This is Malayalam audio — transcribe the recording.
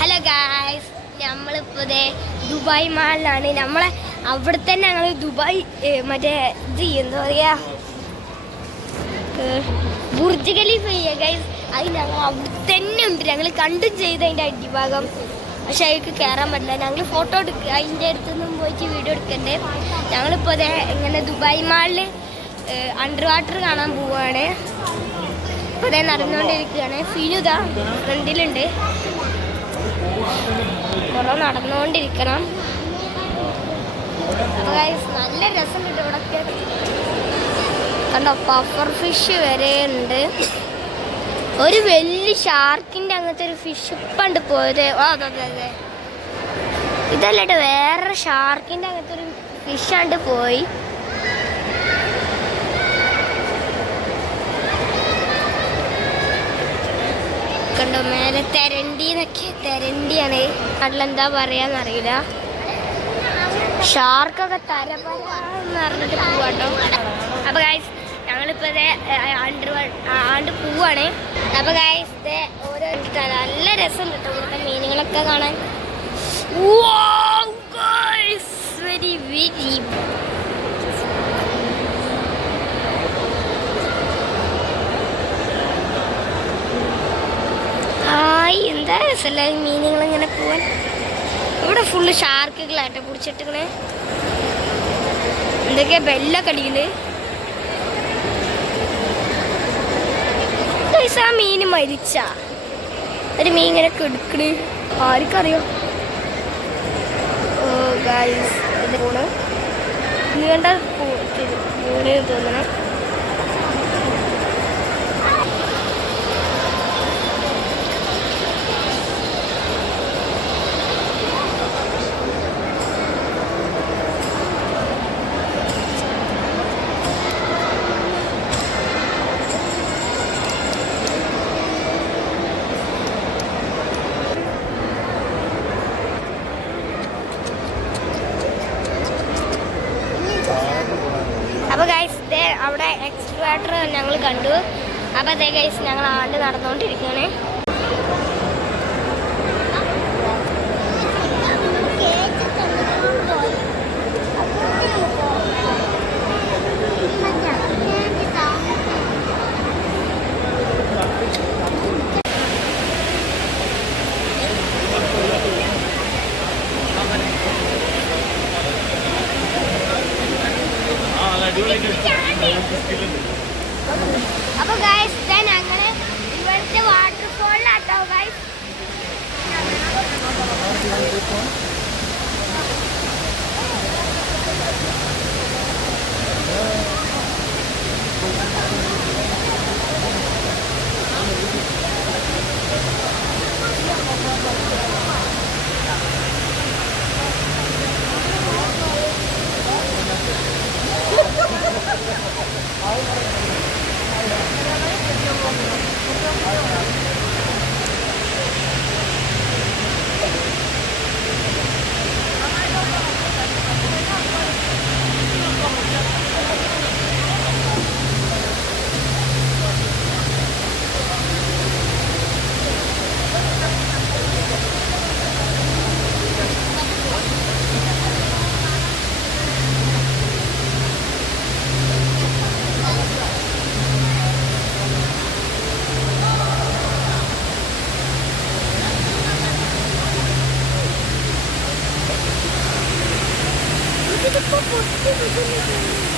ഹലോ ഗായ്സ്, നമ്മളിപ്പോൾ ദുബായ് മാളിലാണ്. നമ്മളെ അവിടെ തന്നെ ഞങ്ങൾ ദുബായ് മറ്റേ ഇത് എന്താ പറയുക ബുർജ് ഖലീഫ ഗൈസ്. അത് ഞങ്ങൾ അവിടെ തന്നെ ഉണ്ട്. ഞങ്ങൾ കണ്ടും ചെയ്ത് അതിൻ്റെ അടിഭാഗം. പക്ഷെ അതിലേക്ക് കയറാൻ പറ്റില്ല. ഞങ്ങൾ ഫോട്ടോ എടുക്കുക, അതിൻ്റെ അടുത്തൊന്നും പോയിട്ട് വീഡിയോ എടുക്കണ്ടേ. ഞങ്ങളിപ്പോൾ ഇങ്ങനെ ദുബായ് മാളിൽ അണ്ടർ വാട്ടർ കാണാൻ പോവുകയാണ്. ഇപ്പോൾ നടന്നുകൊണ്ടിരിക്കുകയാണ്. ഫിനുദാ ഫ്രണ്ടിലുണ്ട്. കുറേ നടന്നുകൊണ്ടിരിക്കണം. നല്ല രസം കിട്ടും ഇവിടൊക്കെ. കണ്ടോ, പഫർ ഫിഷ് വരെ ഉണ്ട്. ഒരു വലിയ ഷാർക്കിൻ്റെ അങ്ങനത്തെ ഒരു ഫിഷ് ഇപ്പണ്ട് പോയത്. അതെ ഇതല്ലട്ടോ, വേറെ ഷാർക്കിൻ്റെ അങ്ങനത്തെ ഒരു ഫിഷ് ആണ്ട് പോയി. കണ്ടോ, മേലെ തെരണ്ടിന്നൊക്കെ. തെരണ്ടിയാണ് നാട്ടിലെന്താ പറയാന്നറിയില്ല. ഷാർക്കൊക്കെ തരപരാന്ന് പറഞ്ഞിട്ട് പോവാട്ടോ. അപ്പോൾ ഗൈസ് ഞങ്ങളിപ്പോൾ ആണ്ട് പോവാണ്. അപ്പോൾ ഗൈസ് ഓരോ നല്ല രസം കിട്ടും ഇവിടുത്തെ മീനുകളൊക്കെ കാണാൻ. വെരി വെരി എന്താ രസമല്ല മീനുകളിങ്ങനെ പോവാൻ. ഇവിടെ ഫുള്ള് ഷാർക്കുകളായിട്ട് പിടിച്ചിട്ടിങ്ങനെ എന്തൊക്കെയാ ബെല്ലൊക്കെ അടിക്കല്. ആ മീന് മരിച്ച ഒരു മീൻ ഇങ്ങനെ കെടുക്കണ്, ആർക്കറിയോ. ഓ ഗൈസ്, ഇത് പോണ് നീണ്ട പോണ് തോന്നണം. അപ്പോൾ ഗൈസ് അവിടെ എക്സ്ട്രാക്ടർ ഞങ്ങൾ കണ്ടു. അപ്പോൾ അതേ ഗൈസ് ഞങ്ങൾ ആണ്ട് നടന്നുകൊണ്ടിരിക്കുകയാണ്. അപ്പോൾ ഗൈസ് ഞങ്ങൾ ഇവിടുത്തെ വാട്ടർഫോളിലാട്ടോ guys. Ini kok putih begini.